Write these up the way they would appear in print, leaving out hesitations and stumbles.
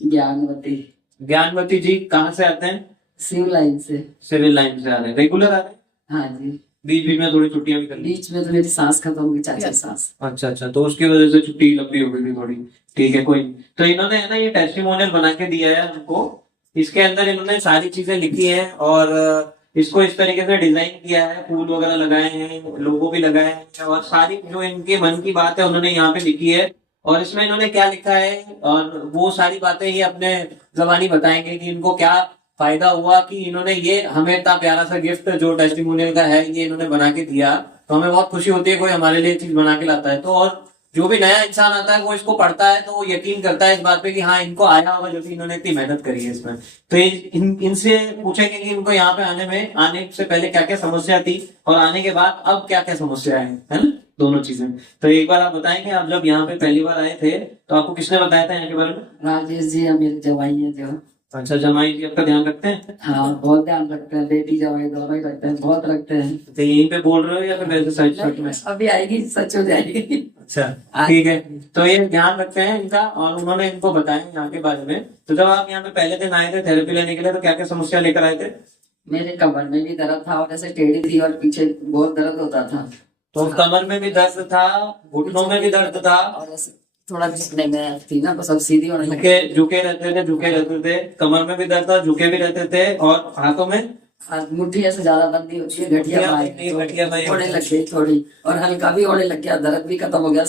ज्ञानवती। ज्ञानवती जी कहाँ से आते हैं? सिविल लाइन से। सिविल लाइन से आ रहे हैं, रेगुलर आ रहे हैं? हाँ जी। बीच बीच में थोड़ी छुट्टियां भी कर ली? बीच में तो मेरी सांस खत्म हो गई, चाचा सांस। अच्छा अच्छा, तो उसकी वजह से छुट्टी लंबी हो गई थी थोड़ी। ठीक है, कोई नहीं। तो इन्होंने है ना ये टेस्टिमोनियल बना के दिया है हमको। इसके अंदर इन्होंने सारी चीजें लिखी हैं और इसको इस तरीके से डिजाइन किया है, फूल वगैरह लगाए हैं, लोगो भी लगाए हैं और सारी जो इनके मन की बात है उन्होंने यहाँ पे लिखी है। और इसमें इन्होंने क्या लिखा है और वो सारी बातें ये अपने जबानी बताएंगे कि इनको क्या फायदा हुआ कि इन्होंने ये हमें इतना प्यारा सा गिफ्ट जो टेस्टिमोनियल का है ये इन्होंने बना के दिया। तो हमें बहुत खुशी होती है कोई हमारे लिए चीज बना के लाता है। तो और जो भी नया इंसान आता है वो इसको पढ़ता है तो वो यकीन करता है इस बात पे कि हाँ इनको आया होगा, जो कि इन्होंने इतनी मेहनत करी है इसमें। तो इनसे पूछेंगे कि इनको यहाँ पे आने से पहले क्या क्या समस्या थी और आने के बाद अब क्या क्या समस्या है ना, दोनों चीजें। तो एक बार आप बताएंगे, आप जब यहाँ पे पहली बार आए थे तो आपको किसने बताया था यहाँ के बारे में? राजेश जी मेरे जवाई है जो। अच्छा, जमाई जी आपका ध्यान रखते हैं? हाँ बहुत ध्यान रखते हैं, बेटी जवाई दोनों ही रखते हैं, बहुत रखते हैं। तो यहीं पे बोल रहे हो या फिर वैसे सच में? अभी आएगी, सच हो जाएगी। अच्छा ठीक है, तो ये ध्यान रखते हैं इनका और उन्होंने इनको बताया यहाँ के बारे में। तो जब आप यहाँ पे पहले दिन आए थे थेरेपी लेने के लिए तो क्या क्या समस्या लेकर आए थे? मेरे कमर में भी दर्द था और ऐसे टेढ़ी थी और पीछे बहुत दर्द होता था। तो कमर में भी दर्द था, घुटनों में भी दर्द था और ऐसे थोड़ा झुकने में थी ना, बस अब सीधी होने लगी। झुके रहते थे, कमर में भी दर्द था, झुके भी रहते थे और हाथों में मुट्ठी ऐसे ज्यादा बंदी होती है, गठिया बाई होने लग गई थोड़ी और हल्का भी होने लग गया, दर्द भी खत्म हो गया।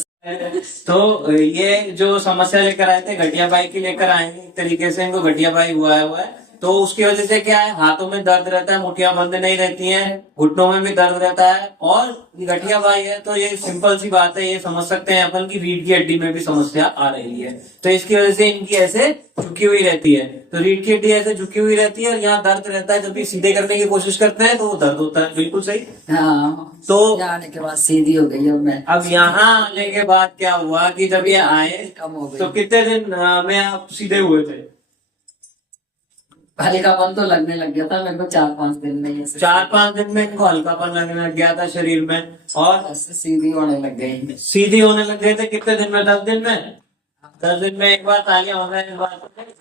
तो ये जो समस्या लेकर आए थे घटिया बाई की लेकर आए हैं, एक तरीके से इनको घटिया बाई हुआ है। तो उसकी वजह से क्या है, हाथों में दर्द रहता है, मुठियां बंद नहीं रहती हैं, घुटनों में भी दर्द रहता है और गठिया बाई है। तो ये सिंपल सी बात है, ये समझ सकते हैं अपन की रीढ़ की हड्डी में भी समस्या आ रही है। तो इसकी वजह से इनकी ऐसे झुकी हुई रहती है, तो रीढ़ की हड्डी ऐसे झुकी हुई रहती है और यहाँ दर्द रहता है। जब भी सीधे करने की कोशिश करते हैं तो वो दर्द होता है, बिल्कुल सही। हाँ, तो आने के बाद सीधी हो गई अब मैं। अब यहाँ आने के बाद क्या हुआ कि जब ये आए कम हो गई। तो कितने दिन में आप सीधे हुए थे? हल्कापन तो लगने लग गया था मेरे को 4-5 दिन में ही। 4-5 दिन में इनको हल्कापन लगने लग गया था शरीर में और सीधी होने लग गई। सीधी होने लग गए थे। कितने दिन में? 10 दिन में। 10 दिन में एक बार तालियां हो जाए,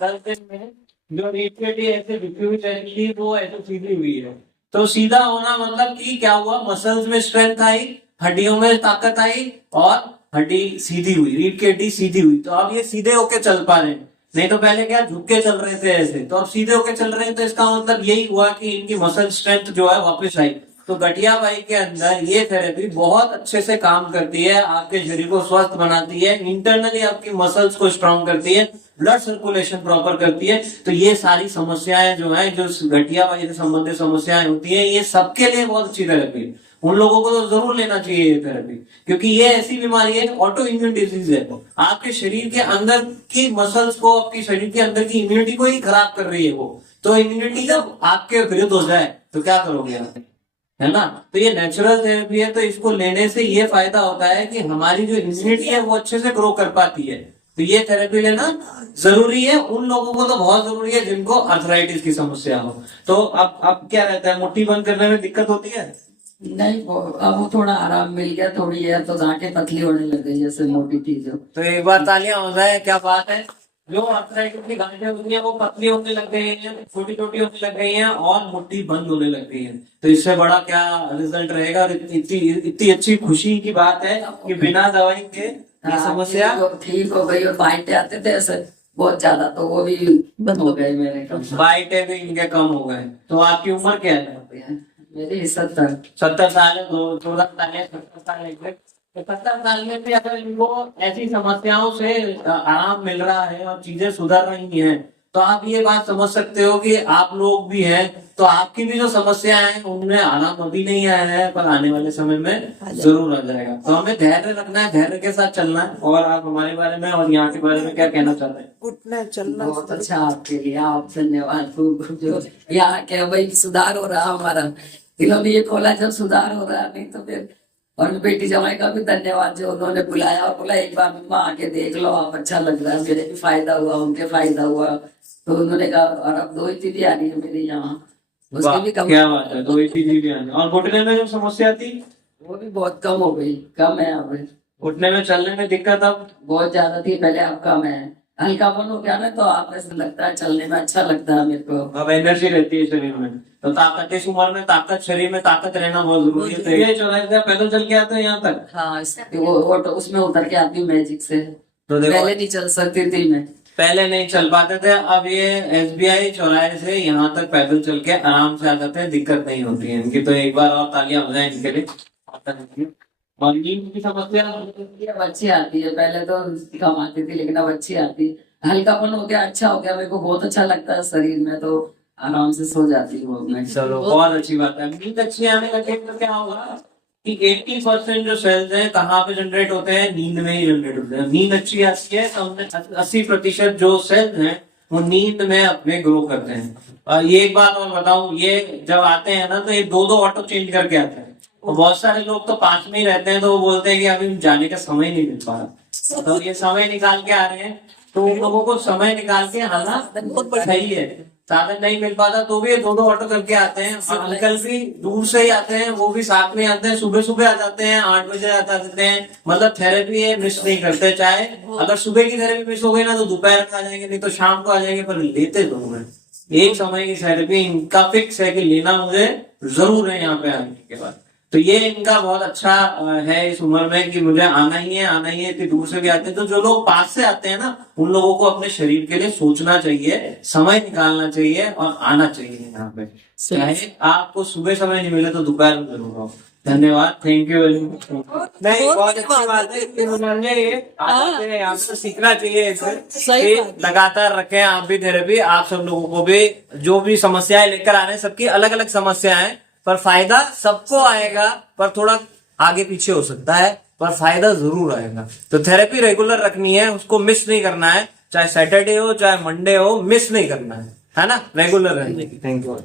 10 दिन में जो रीढ़ की हड्डी ऐसे झुकी हुई रहती थी वो ऐसे सीधी हुई है। तो सीधा होना मतलब कि क्या हुआ, मसल्स में स्ट्रेंथ आई, हड्डियों में ताकत आई और हड्डी सीधी हुई, रीढ़ की हड्डी सीधी हुई। तो अब ये सीधे होके चल पा रहे हैं, नहीं तो पहले क्या झुक के चल रहे थे ऐसे, तो अब सीधे होके चल रहे हैं। तो इसका मतलब यही हुआ कि इनकी मसल स्ट्रेंथ जो है वापस आई। तो गठिया बाई के अंदर ये थेरेपी बहुत अच्छे से काम करती है, आपके शरीर को स्वस्थ बनाती है, इंटरनली आपकी मसल्स को स्ट्रॉन्ग करती है, ब्लड सर्कुलेशन प्रॉपर करती है। तो ये सारी समस्याएं जो है, जो गठिया बाई से संबंधित समस्याएं होती है, ये सबके लिए बहुत अच्छी थेरेपी है। उन लोगों को तो जरूर लेना चाहिए ये थेरेपी, क्योंकि ये ऐसी बीमारी है, ऑटो इम्यून डिजीज है। आपके शरीर के अंदर की मसल्स को, आपके शरीर के अंदर की इम्यूनिटी को ही खराब कर रही है वो। तो इम्यूनिटी जब आपके विरुद्ध हो जाए तो क्या करोगे आप, है ना। तो ये नेचुरल थेरेपी है, तो इसको लेने से ये फायदा होता है कि हमारी जो इम्यूनिटी है वो अच्छे से ग्रो कर पाती है। तो ये थेरेपी लेना जरूरी है, उन लोगों को तो बहुत जरूरी है जिनको अर्थराइटिस की समस्या हो। तो अब क्या रहता है, मुट्ठी बंद करने में दिक्कत होती है? नहीं, अब वो थोड़ा आराम मिल गया थोड़ी है, तो गांठें पतली होने लग गई जैसे मोटी थी जो। तो एक बार तालियां हो जाए, क्या बात है। जो अर्थराइटिस की गांठें होती हैं वो पतली होने लग गई हैं, छोटी छोटी होने लग गई हैं और मुट्ठी बंद होने लग गई है। तो इससे बड़ा क्या रिजल्ट रहेगा। इतनी अच्छी खुशी की बात है कि बिना दवाई के ये समस्या ठीक हो गई। और बाइटे आते थे ऐसे बहुत ज्यादा, तो वो भी बंद हो गए मेरे। बाइटे भी इनके कम हो गए। तो आपकी उम्र क्या है? मेरी 70 साल है, 14 साल है, 70 साल है। 70 साल में भी अगर इनको ऐसी समस्याओं से आराम मिल रहा है और चीजें सुधर रही हैं, तो आप ये बात समझ सकते हो कि आप लोग भी हैं तो आपकी भी जो समस्या है उनमें आराम अभी नहीं आया है, पर आने वाले समय में जरूर आ जाएगा। तो हमें धैर्य रखना है, धैर्य के साथ चलना है। और आप हमारे बारे में और यहाँ के बारे में क्या कहना चाहते हैं? उठना चलना बहुत अच्छा आपके लिए, आप धन्यवाद। जो यहाँ के भाई सुधार हो रहा हमारा, इन्होंने ये खोला जब सुधार हो रहा, नहीं तो फिर। और बेटी जमाई का भी धन्यवाद जो उन्होंने बुलाया और बोला एक बार मम्मा आके देख लो, आप अच्छा लग रहा है, मेरे भी फायदा हुआ, उनके फायदा हुआ। तो उन्होंने कहा और अब 2 ही चीजें आ रही है मेरे यहाँ, उसकी भी कम। क्या बात है, 2 ही चीजें आ रही। और घुटने में जो समस्या थी वो भी बहुत कम हो गई, कम है अब। घुटने में चलने में दिक्कत अब बहुत ज्यादा थी पहले, अब कम है। हल्कापन हो गया ना तो आप ऐसा लगता है चलने में अच्छा लगता है मेरे को। अब एनर्जी रहती है शरीर में, तो ताकत इस उम्र में ताकत, शरीर में ताकत रहना बहुत जरूरी है। तो ये 24 से पैदल चल के आते हैं यहाँ तक। हाँ वो तो उसमें उतर के आती हूँ मैजिक से। तो देखो, पहले नहीं चल सकती थी मैं। पहले नहीं चल पाते थे, अब ये SBI चौराहे से यहाँ तक पैदल चल के आराम से आ जाते हैं, दिक्कत नहीं होती है इनकी। तो एक बार और तालियां हो जाए इनके लिए। और नींद की समस्या अब अच्छी आती है, पहले तो कम आती थी लेकिन अब अच्छी आती है। हल्कापन हो गया, अच्छा हो गया, मेरे को बहुत अच्छा लगता है शरीर में, तो आराम से सो जाती हूँ मैं। चलो बहुत अच्छी बात है। नींद अच्छी आने लगे तो क्या होगा कि 80% जो सेल्स हैं कहाँ पे जनरेट होते हैं, नींद में ही जनरेट होते हैं। नींद अच्छी आती है तो हमने 80% जो सेल्स हैं वो नींद में अपने ग्रो करते हैं। और ये एक बात और बताऊं, ये जब आते हैं ना तो ये 2-2 ऑटो चेंज करके आते हैं। और बहुत सारे लोग तो पास में ही रहते हैं, तो वो बोलते हैं कि अभी जाने का समय नहीं मिल पा रहा। तो ये समय निकाल के आ रहे हैं, तो उन लोगों को समय निकाल के आना सही है। साधन नहीं मिल पाता तो भी ये 2-2 ऑटो करके आते हैं। और अंकल भी दूर से ही आते हैं, वो भी साथ में आते हैं, सुबह सुबह आ जाते हैं, 8 बजे आ जाते हैं। मतलब थेरेपी ये मिस नहीं करते, चाहे अगर सुबह की थेरेपी मिस हो गई ना तो दोपहर में आ जाएंगे, नहीं तो शाम को आ जाएंगे, पर लेते तो हैं। एक समय की थेरेपी इनका फिक्स है कि लेना मुझे जरूर है यहाँ पे आने के बाद। तो ये इनका बहुत अच्छा है इस उम्र में कि मुझे आना ही है। इतनी दूर से भी आते हैं, तो जो लोग पास से आते हैं ना उन लोगों को अपने शरीर के लिए सोचना चाहिए, समय निकालना चाहिए और आना चाहिए यहाँ पे। चाहे आपको सुबह समय नहीं मिले तो दोपहर में जरूर आओ। धन्यवाद, थैंक यू वेरी मच। नहीं, बहुत अच्छी बात है कि उन्होंने यहाँ पे सीखना चाहिए इसे। लगातार रखें आप भी थेरेपी। आप सब लोगों को भी जो भी समस्याएं लेकर आ रहे हैं, सबकी अलग अलग समस्याएं, पर फायदा सबको आएगा, पर थोड़ा आगे पीछे हो सकता है, पर फायदा जरूर आएगा। तो थेरेपी रेगुलर रखनी है, उसको मिस नहीं करना है, चाहे सैटरडे हो चाहे मंडे हो, मिस नहीं करना है ना, रेगुलर रहने की। Thank you.